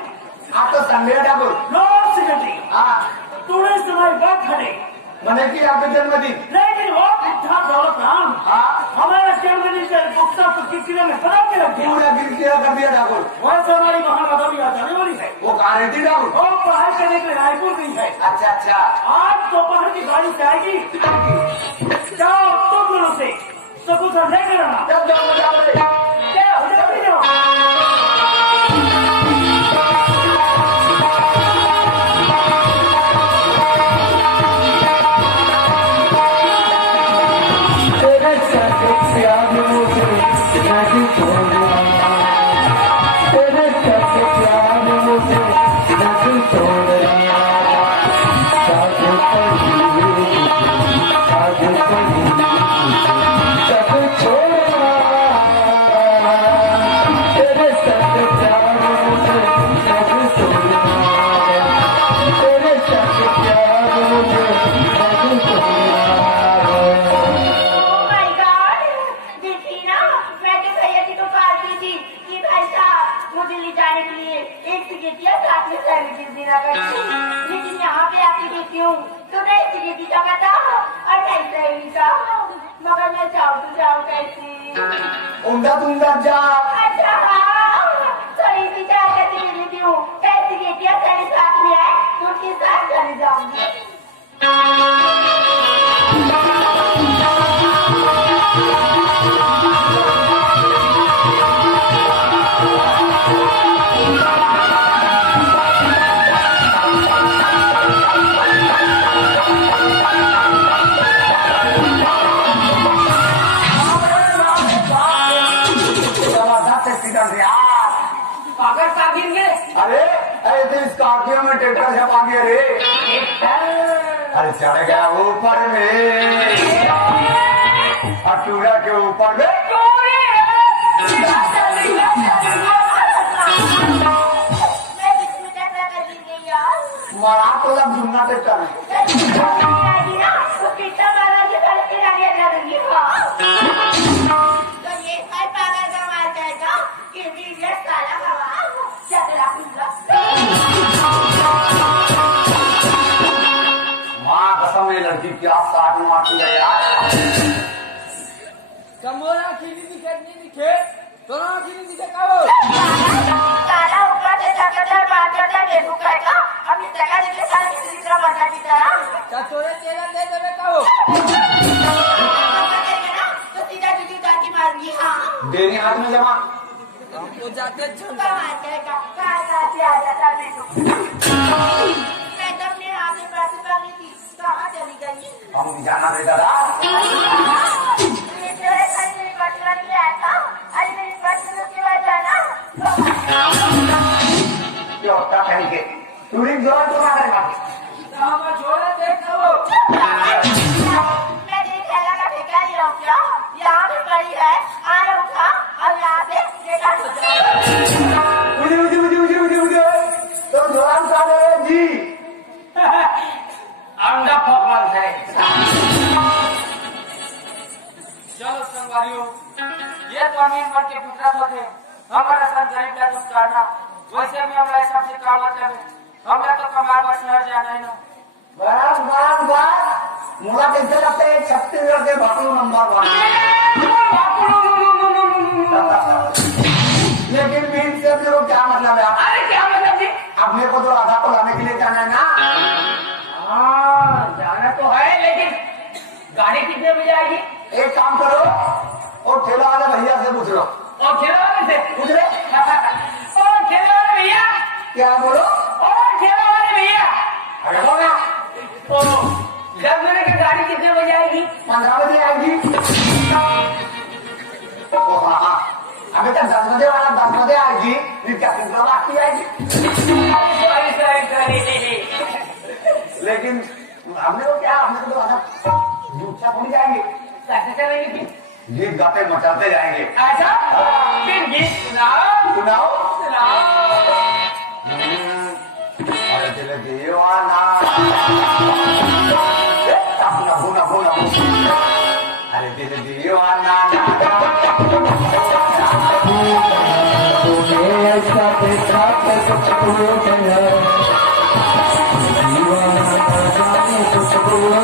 आप तो संदेह ठाकुर नो सिगरेटी। हाँ तूने तुम्हारी बात खड़े मैंने की आपके जन्मदिन लेकिन वो था दौलत राम हाँ हमारा जन्मदिन से गुप्ता को किसी ने बना के रख दिया। पूरा गिरफ्तार कर दिया ठाकुर वैसे हमारी महामाता भी आ जाने वाली है। वो कहाँ रहती ठाकुर वो पढ़ाई करने के लिए रायपुर गई है। अच्छा अच्छा आज दोपहर की गाड़ी से आएगी। जाओ तुम दोनों से सब कुछ लेकर आना। जब जाओ जाओ क्या हो जल्दी जाओ। तेरे साथ प्यार मुझे नहीं छोड़ना तेरे साथ प्यार मुझे नहीं छोड़ना साथ पड़ी सब छोड़ना तेरे साथ प्यार मुझे नहीं छोड़ना तेरे साथ प्यार मुझे नहीं छोड़ना Oh my God! देखी ना, मैं तो भैया जी को कॉल की थी कि भाई साहब मुझे ले जाने के लिए एक टिकटिया साथ में सैंडविच देना करती। लेकिन यहाँ पे आके देखती हूँ तो नहीं टिकटी का पता और नहीं सैंडविच का। मगर मैं जाऊँ तो जाऊँ कैसे? उमदा तुमदा जा अच्छा हाँ, थोड़ी सी चाय करके दे देती हूँ। कैसे टिकटिया सैंडविच साथ में आए तो उसके साथ चले जाऊँगी। जबरदस्त एक्सीडेंट यार पागल साहब गिर गए अरे अरे तो स्कॉर्पियो में ट्रैक्टर से मांगे रे अरे चढ़ गया ऊपर में अटूरा के ऊपर में मरा तो लग झुमना ट्रैक्टर में माँ कसम में लड़की क्या साठ मारती है यार कमोरा खिली दिखे नहीं दिखे दोनों खिली दिखे कब तोरे तेरा दे देवे कब देनी हाथ में जमा वो जाते छन हम जाना रे दादा क्यों क्या कहेंगे टूरिंग जोर तो ना करेगा हम छोड़ा देख कब यहाँ पे पड़ी है आना उठा अब यहाँ पे देखा उड़ी उड़ी उड़ी उड़ी उड़ी उड़ी तो जोरान का जी अंडा पकवान है। चलो संगवारियों ये तो अमीर मन के फितरत होते हमारा सन गरीब का दुख करना वैसे भी हमारे सबसे काम मतलब है हमें तो कमार बस नर जाना है ना बस बस बस मुझे कैसे लगता है छत्तीसगढ़ के बापू नंबर 1 लेकिन मीन से अपने को क्या मतलब है अरे क्या मतलब जी अपने को तो राधा को लाने के लिए जाना है ना हाँ जाना तो है लेकिन गाड़ी कितने बजे आएगी एक काम करो और ठेला वाले भैया से पूछ लो और ठेला वाले से पूछ ले और ठेला वाले भैया क्या बोलो और ठेला वाले भैया अरे बोला तो 10 बजे की गाड़ी कितने बजे आएगी 15 बजे आएगी ओ हाँ हाँ अभी तक 10 बजे वाला 10 बजे आएगी फिर क्या कितना बाकी आएगी सॉरी लेकिन हमने को क्या हमने को तो आधा झूठा थोड़ी जाएंगे कैसे चलेगी फिर गीत गाते मचाते जाएंगे। ऐसा फिर गीत सुनाओ सुनाओ। सुनाओ। अरे दिल दीवाना भूना भूना भूना, अरे दिल दीवाना तुम्हें ऐसा देखा तो कुछ हो गया, दीवाना जाने कुछ हो गया,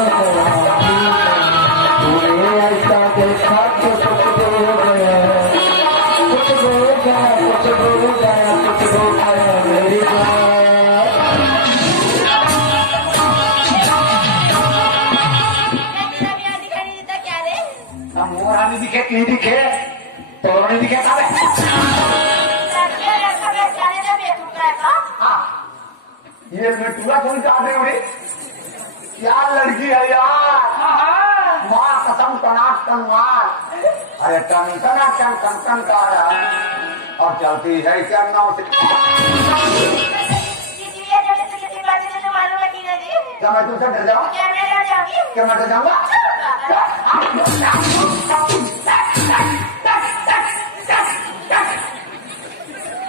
तुम्हें ऐसा देखा तो कुछ हो गया, कुछ हो गया, कुछ हो गया, कुछ हो गया मेरी जान। मोरा नहीं दिखे, नहीं दिखे तो नहीं दिखे साले। ये मिठुआ थोड़ी कहा दे उड़ी, क्या लड़की है यार, माँ कसम टनाट टनवार, अरे टन टना टन टन टन का और चलती है क्या नाव से। क्या मैं तुमसे डर जाऊँ? क्या मैं डर जाऊँगा?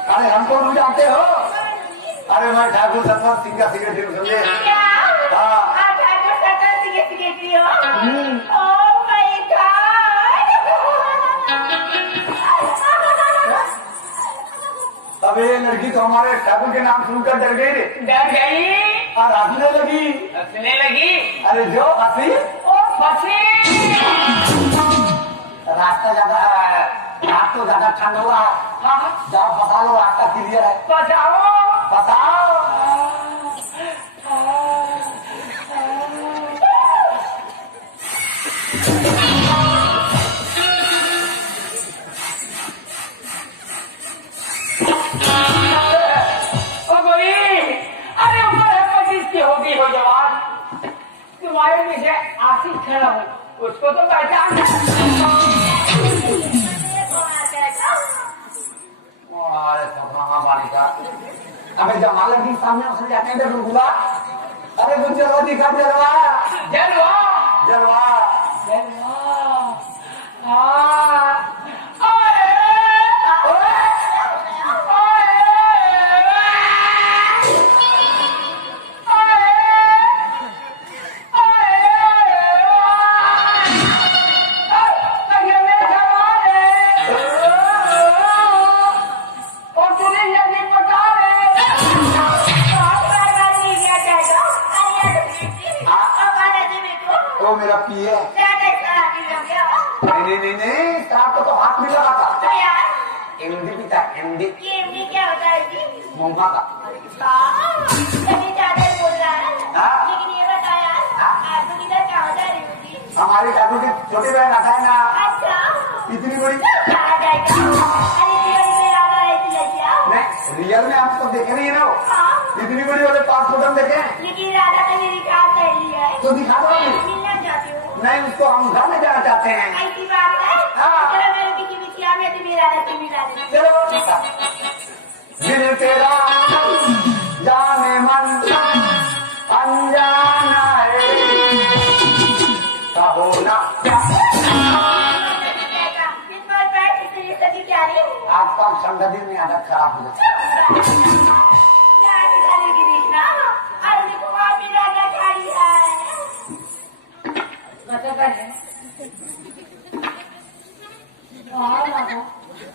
अरे हमको नहीं जानते हो? अरे मैं ठाकुर सतवंत सिंह का सिगरेटरी हूँ, समझे? अब ये लड़की तो हमारे ठाकुर के नाम सुनकर डर गई, डर गई और हंसने लगी। हंसने लगी। अरे जो हंसी फंसी। रास्ता ज्यादा रात तो ज्यादा ठंड हुआ है, जाओ फंसा लो, रास्ता क्लियर है, बचाओ फंसाओ। अरे उम्र है 25 की होगी हो जवान, तुम्हारे पीछे आशिक खड़ा हो, उसको तो पहचान। अरे सपना बालिका, अबे जब मालक के सामने उसने जाते हैं तो बुला, अरे कुछ जलवा दिखा, जलवा जलवा जलवा जलवा। तो मेरा पिए नहीं, साथ तो हाथ भी लगा था। एमडी पीता, एमडी क्या होता है जी? मुंगा का। कभी ज्यादा बोल रहा है, लेकिन ये बताया आपको किधर क्या होता है जी? हमारी ठाकुर की छोटी बहन आता है ना, अच्छा इतनी बड़ी कहा जाएगा। अरे जीवन में राधा रहती लड़कियाँ। नहीं, रियल में आपको देखे नहीं है ना, हाँ, इतनी बड़ी वाले पासपोर्ट हम देखे, लेकिन राधा तो मेरी खास सहेली है, तो दिखा दो। मिलना चाहती हूँ। नहीं, उसको हम घर में जाना चाहते हैं। ऐसी बात है। हाँ। चलो मेरे पीछे पीछे आ, मैं तुम्हें राधा से मिला देती हूँ। चलो दिल तेरा जाने मन अनजाना है, कहो ना आजकल संगति में आदत खराब हो जाती है।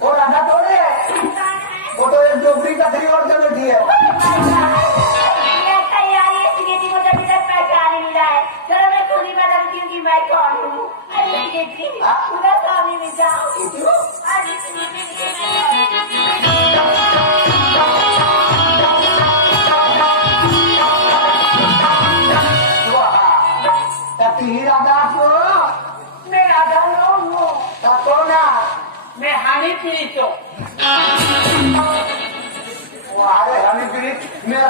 और राधा थोड़े है, वो तो एक डोगरी का थरी और से बैठी है। पूरा सामने में जाओ। राधा को मैं राधा हूँ, ना मैं हानि पीड़ित हूँ। अरे हमें मैं